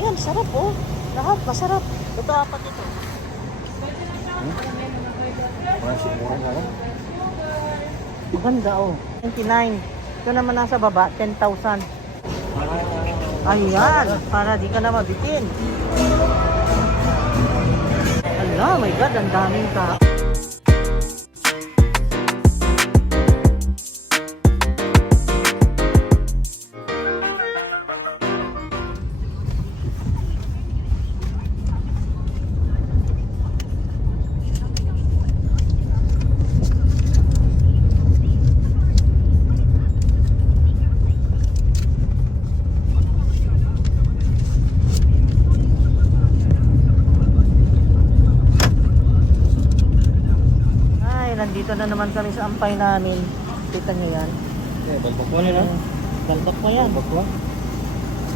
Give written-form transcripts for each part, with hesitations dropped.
Ayan, sarap oh. Lahat, masarap. Ito, apat ito. Maganda oh. 29. Ito naman nasa baba, 10,000. Ayan, para di ka na mabitin. Ala, my God, ang daming tao. Nandito na naman kami sa ampay namin. Kita niyo yan. Balbakwa nila? Balbak pa yan. Balbakwa?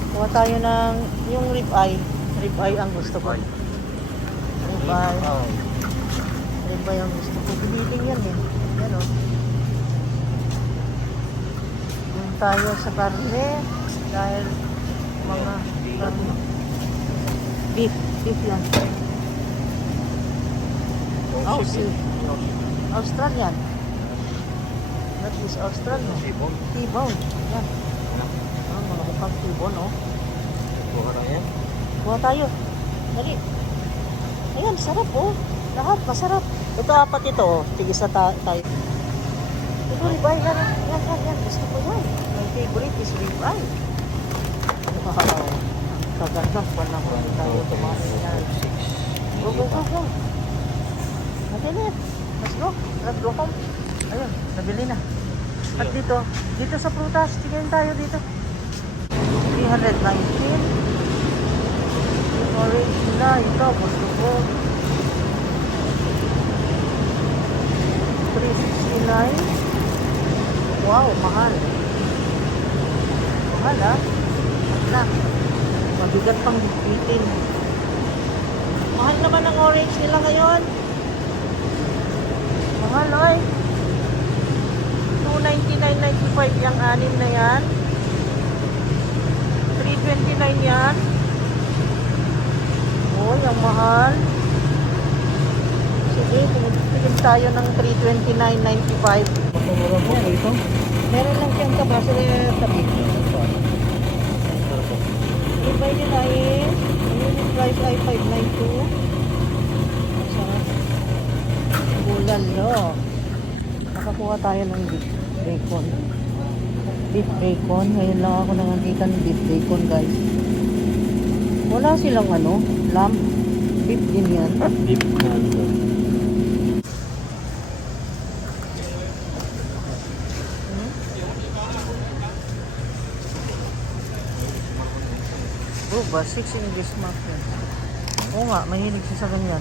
Kuha tayo ng yung rib eye. Rib eye ang gusto ko. Rib eye. Rib eye ang gusto ko. Piliting yan eh. Yan o. Yung tayo sa karne. Dahil mga karne. Beef. Beef yan. Oh, see. Australian. That is Australian. T-bone. T-bone. Yan. Mga mukhang T-bone, oh. Buka na yan. Buha tayo. Dali. Ayan, sarap, oh. Lahat, masarap. Ito, apat ito, oh. Tigisa tayo. Ito, ribeye. Yan, yan, yan, yan. Gusto ko yan. My favorite is ribeye. Wow. Kaganda pa naman tayo tumahin yan. Go, go, go, go. Matinit. Let's go. Let's go home. Ayun, nabili na. At dito sa prutas, tingin tayo dito. 319. Yung orange na, ito, gusto ko. 369. Wow, mahal. Mahal ah. Wala. Mabigat pang bitin. Mahal naman ang orange nila ngayon. Mahal, oy. 299.95 yung anim na yan. 329 yan. Oh, yung mahal. Sige, tingin tayo ng 329.95. Murang po ito? Meron lang siyang kabasa na tabi. Ibay nila is, yung price ay 592. Sarap. Bulalo. Nakakuha tayo ng beef bacon. Beef bacon. Ngayon lang ako nakakita ng beef bacon, guys. Wala silang lamb. Beef din yan. Beef na ito. Ba, 6 English muffin. Oo nga, mahilig siya sa ganyan.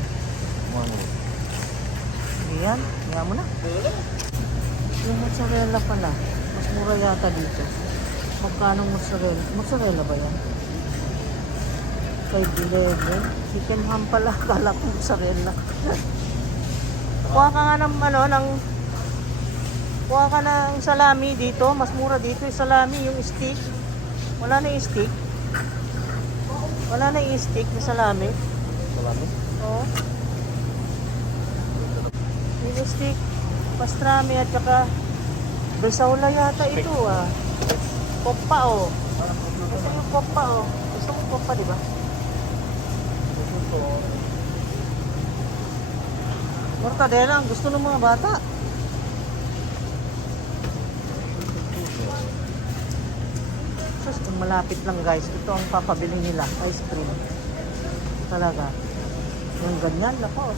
Yan, yan mo na. Yung mozzarella pala, mas mura yata dito. Magkano mozzarella? Mozzarella ba yan? 5.11. Chicken ham pala, kala ko mozzarella. Kuha ka nga kuha ka ng salami dito. Mas mura dito yung salami, yung steak. Wala na yung steak. Wala na yung steak na salami. Salami? Oo. Yung steak, pastrami at saka besaula yata ito ah. Poppa oh. Ito yung poppa oh. Gusto mo poppa, di ba? Mortadela ang gusto ng mga bata. Sus, kung malapit lang guys, ito ang papabili nila, ice cream. Talaga. Yung ganyan, lako.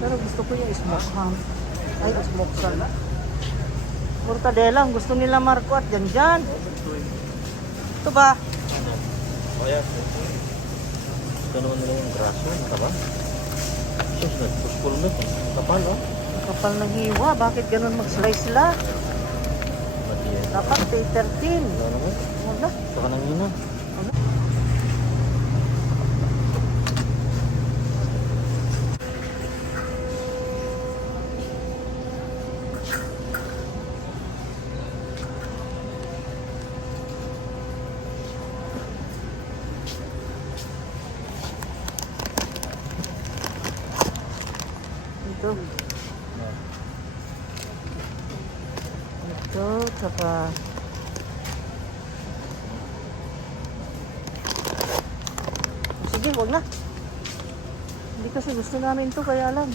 Pero gusto ko yung smoke ham. Ay, smoke salad. Mortadela, ang gusto nila Marco at dyan. Ito ba? Kaya, ito naman nila yung graso, ba? Sus, nagpuspul na ito. Kapal, oh. Kapal ng hiwa, bakit ganun mag-slice sila? Dapat 13. Ano naman? Wala. Ito ka nang yun, dito. Ito, tsaka... Sige, huwag na. Hindi kasi gusto namin to, kaya lang.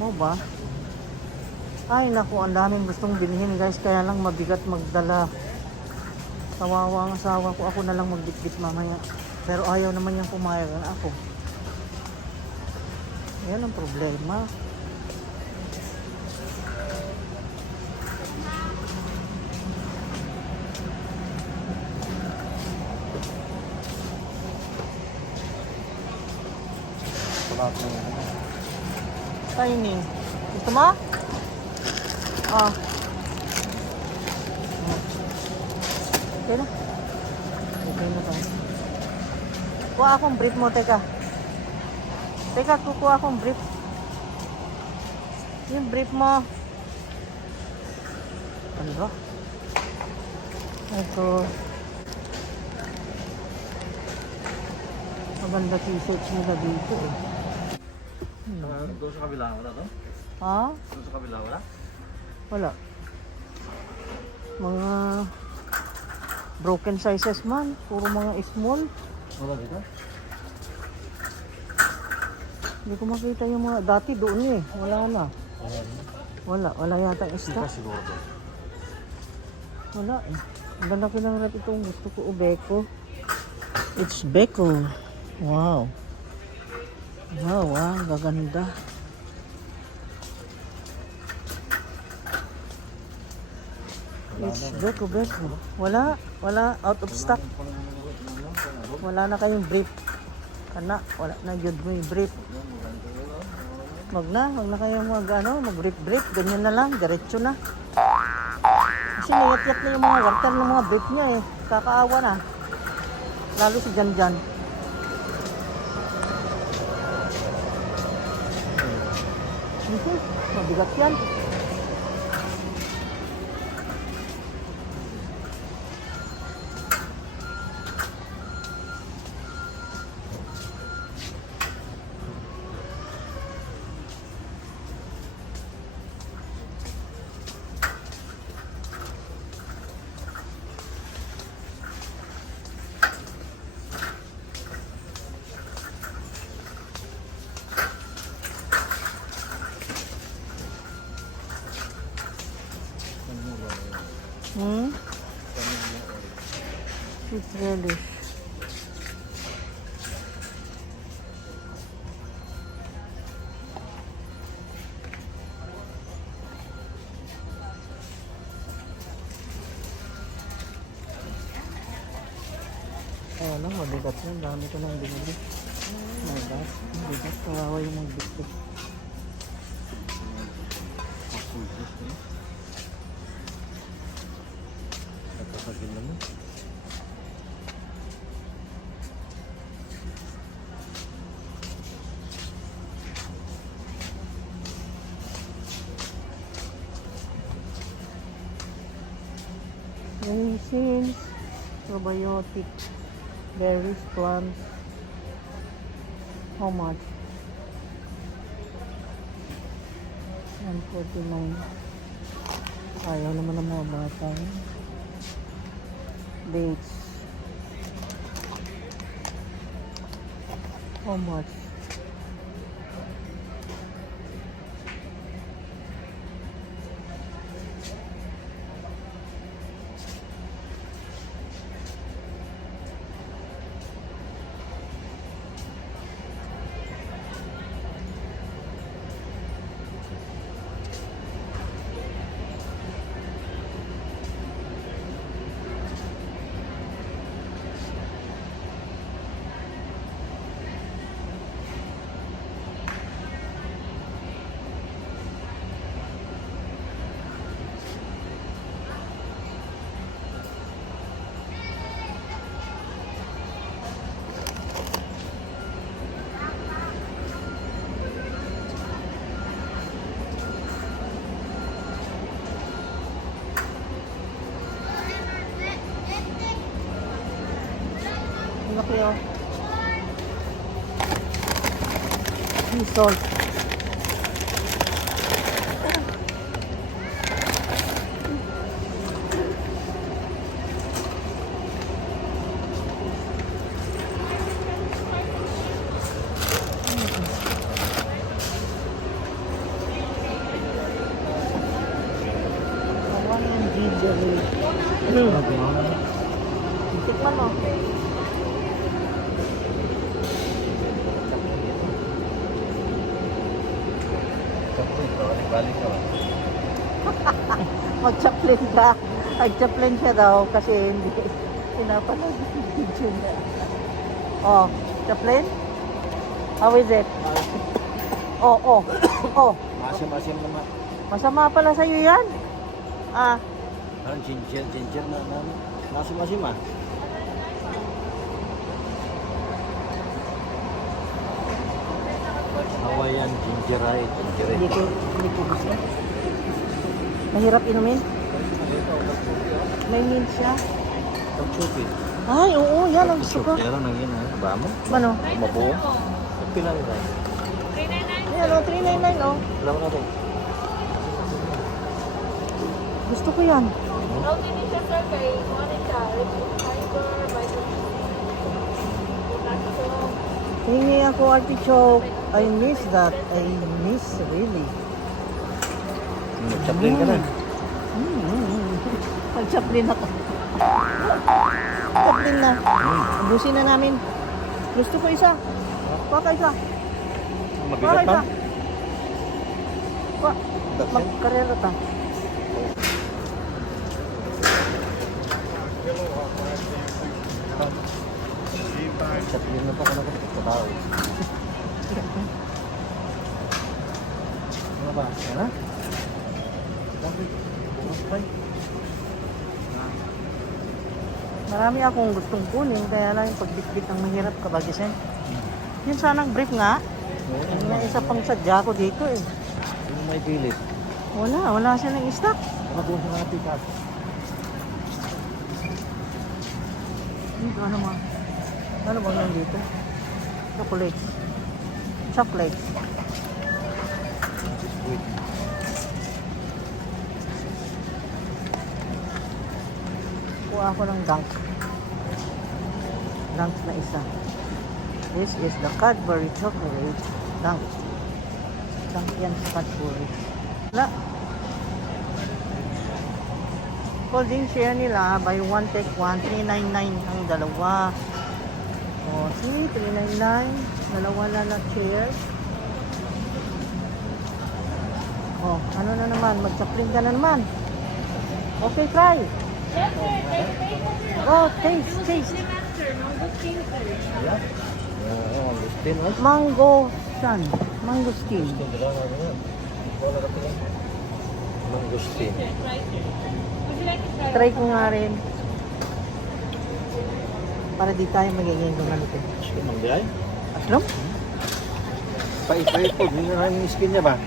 Mo ba? Ay, naku, ang daming gustong bilhin, guys. Kaya lang mabigat magdala. Kawawa ang asawa ko. Ako na lang magbitbit mamaya. Pero ayaw naman niyang pumayag na ako. Yan ang problema. Tiny. Gusto mo? Ah. Okay na. Okay na tayo. Kuha akong brief mo, teka. Teka, kukuha akong brief. Yung brief mo. Ano ba? Ito. Maganda t-shirts nila dito eh. Doon sa kabila, wala to? Ha? Doon sa kabila, wala? Wala. Mga broken sizes man. Puro mga small. Wala dito? Hindi ko makita yung mga... Dati doon eh. Wala na. Wala yata yung Sika stock. siguro to. Wala eh. Ang ganda ko ng rep itong gusto ko. Beko. It's Beko. Wow. Wow, gaganda. It's Beko. Wala. Out of stock. Wala na kayong brief. Kana, wala na yun mo yung brief. Wag na kayong mag-brief. Ganyan na lang, diretso na. Kasi niyat-yat na yung mga garter ng mga brief niya eh. Kakaawa na. Lalo si Jan. Mabigat yan. Sweet relish. Ayan lang, mabigat yan. Dami ko nang binili. My gosh, mabigat. Kawawa yung magbitbit. Nagkakagin naman. Raisins, probiotic, berries, plums. How much? 149. Ayaw naman ng mga bata. Dates. How much? oh. Sea salt. Hawaiian ginger ale. Tikman mo. Balik ka ba? Mag-chaplain ka. Mag-chaplain siya daw kasi hindi pinapanood yung video niya. Oh, chaplain? How is it? Oh. Masim-masim naman. Masama pala sa'yo yan. Ah, Parang ginger na. Masim-masim ah. Hawaiian ginger ale. hindi ko gusto. Mahirap inumin. May mint siya. Pag-chupi. Ay, oo, yan ang gusto ko. Pero nang yun ah. Ba mo? Ano? Mabuo. Pila nila. Ayan, oh, 399, oh. Alam mo na ito. Gusto ko yan. How din siya sir kay Monica, fiber, vitamin potassium. Hingi ako artichoke. I miss that. I miss really. Chaplain ka na. Mag-chaplain ako. Chaplain na. Ubusin na namin. Gusto ko isa. Baka isa. Baka Mabigat isa. pa? Magkarera ta. Chaplain na pa ka na ko. Totoo. Ano ba? Ano? Marami akong gustong kunin, kaya lang yung pagbitbit ang mahirap kabagisen. Yun sanang brief nga. Yung may isa pang sadya ko dito eh. Yung may pilit. Wala siya ng stock. Ano doon sa mga pick-up? Dito, ano ba? Ano ba yun dito? Chocolates. Chocolates. Wait. Kuha ako ng dunk. Dunk na isa. This is the Cadbury chocolate dunk. Dunk yan sa Cadbury. Wala. Folding share nila, buy one take one, 399 ang dalawa. O, see, 399. Dalawa na chair. O, ano na naman, mag-chaplain ka na naman. Okay, try. Yes sir, taste. Oh, taste. Sir, mango skin sir. Yeah. Oo, Agustin. Mango san. Mango skin. Mangustin. Try sir. Would you like to try? Try ko nga rin. Para di tayo magiging gumanito. Gusto mong diay? Aslom? Pait-pait po. Hindi na yung skin niya ba?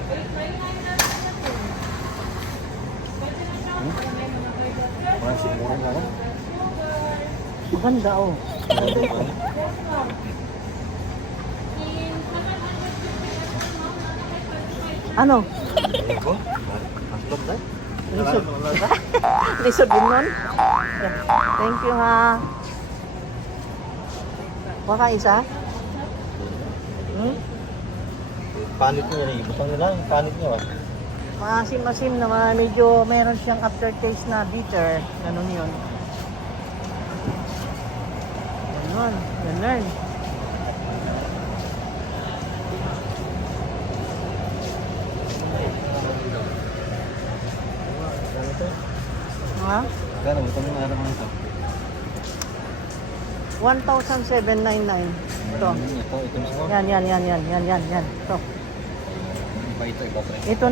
Mga siguro na lang. Maganda oh. Ano? Ito? Pastor tayo? Lisod. Lisod din nun? Thank you ha. Baka isa? Hmm? Panit niya rin. Ibutang nila yung panit niya ba? Maasim-asim naman. Medyo meron siyang aftertaste na bitter. Ganun yun. Ganun. Ganito? Ha? Gano'n, itong mga araw nito. 1,799. Ito. Ito mismo. Yan. Ito. Iba ito, iba pre. Ito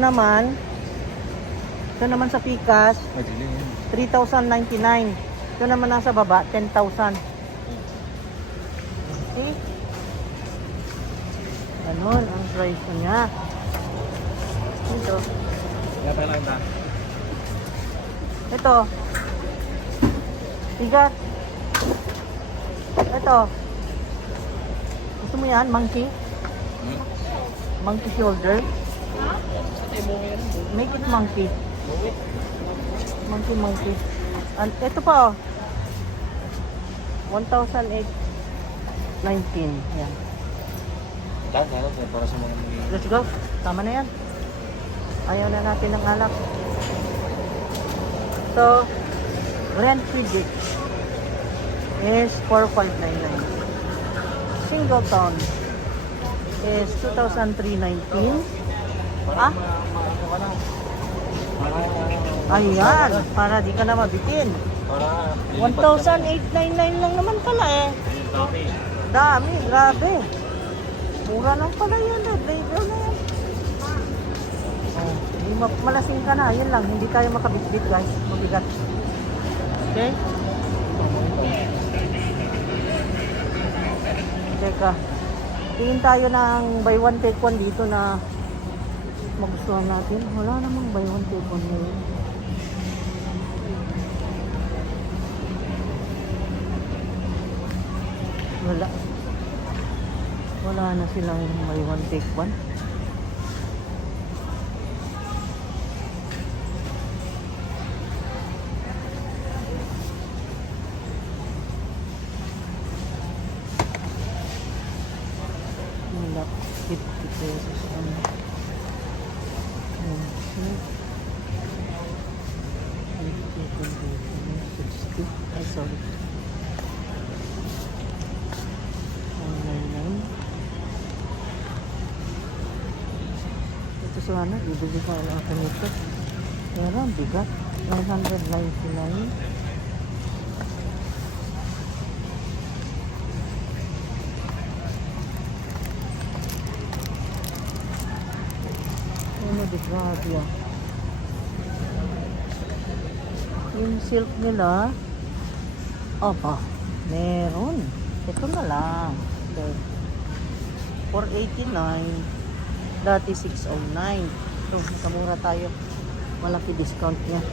naman sa Pikas, Ay, dili yun. 3,099. Ito naman nasa baba, 10,000. See? Ganun ang price niya. Ito. Kaya tayo lang ta. Ito. Bigat. Ito. Gusto mo yan? Monkey? Monkey shoulder? Make it monkey. Monkey. And ito pa oh. 1,819. Yan. Lahat para sa mga Let's go. Tama na yan. Ayaw na natin ng alak. So, Grand Prix is 4,599. Singleton is 2,319. Ah? Ayan, para di ka na mabitin. 1,899 lang naman pala eh. Dami, grabe. Mura lang pala yan eh. Label na yan. Oh, hindi malasing ka na. Yun lang, hindi tayo makabitbit guys. Mabigat. Okay? Teka. Tingin tayo ng buy one take one dito na magustuhan natin. Wala namang buy one take one ngayon. Wala na silang buy one take one. Wala. 50 pesos. Ay, sorry. 199. Ito sana, bibili ko lang ako nito. Pero ang bigat. 999. Ano di grabe ah. Yung silk nila, opo, meron. Ito na lang. Okay. 489. Dati 609. So, nakamura tayo. Malaki discount niya.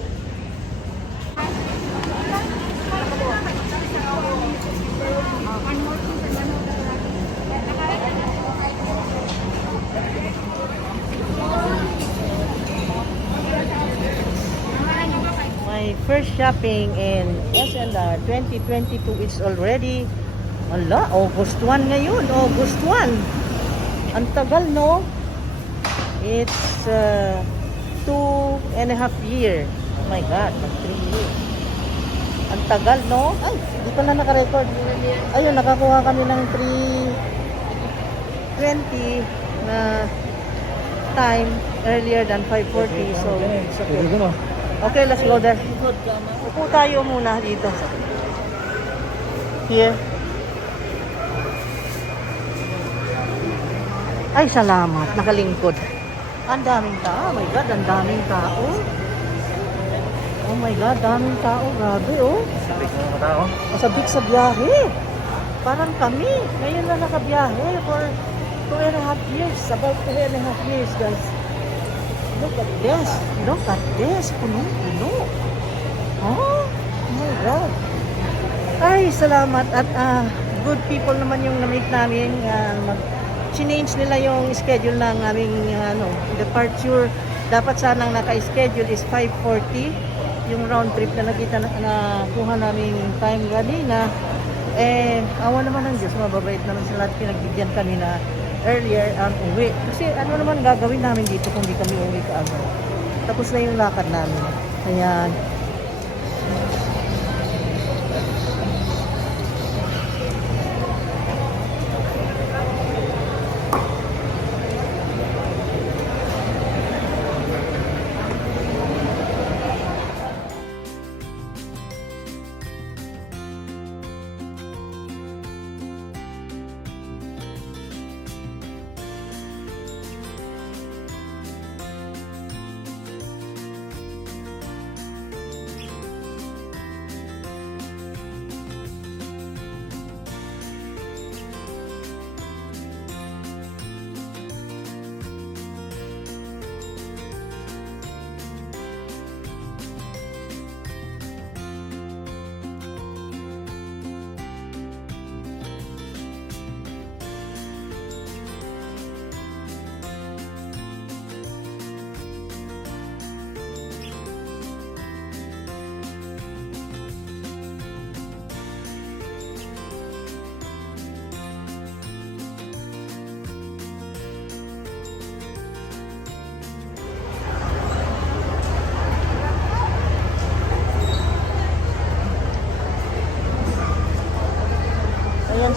My first shopping in S&R 2022 is already August 1 ngayon. August 1. Ang tagal, no? It's 2.5 years. Oh my God, 3 years. Ang tagal, no? Ay, di pala naka-record. Ayun, nakakuha kami ng 3:20 na time earlier than 5:40. So, it's okay. Okay, let's go there. Upo tayo muna dito. Here. Ay, salamat. Nakalingkod. Ang daming tao. Oh my God, ang daming tao. Oh my God, daming tao. Grabe, oh. Sabik ng mga tao. Masabik sa biyahe. Parang kami. Ngayon na nakabiyahe for 2.5 years. About 2.5 years, guys. Look at this. Look at this. Puno-puno. Oh my God. Ay, salamat. At good people naman yung na-meet namin. Change nila yung schedule ng aming departure. Dapat sanang naka-schedule is 5:40. Yung round trip na nakuha namin time kanina. Eh, awa naman ng Diyos. Mababait naman sa lahat. Pinagbigyan kami na earlier ang uwi. Kasi ano naman gagawin namin dito kung di kami uwi kaagad. Tapos na yung lakad namin. Ayan.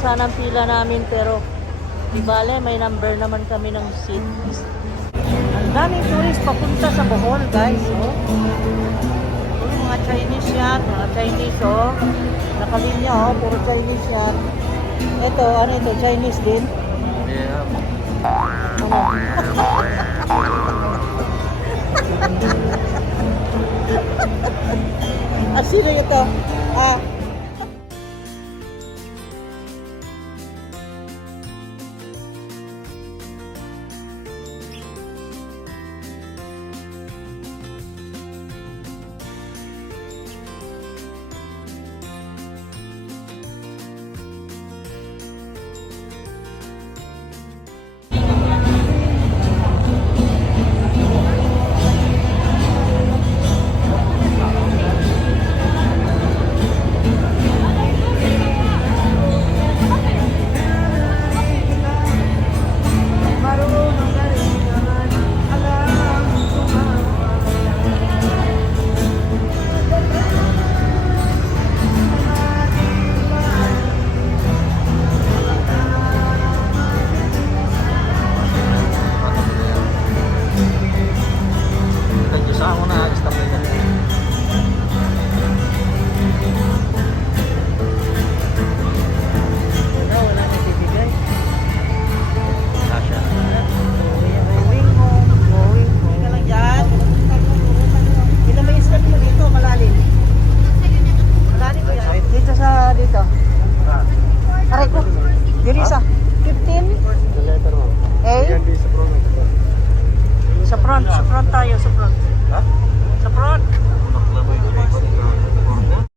sana ang pila namin pero di bale, may number naman kami ng seat. Ang daming tourist papunta sa Bohol, guys. Oh. Oh, mga Chinese yan, mga Chinese, oh. Nakalinya, oh, puro Chinese yan. Ito, ano ito, Chinese din? Yeah. Ano? Ah, sino ito? Ah,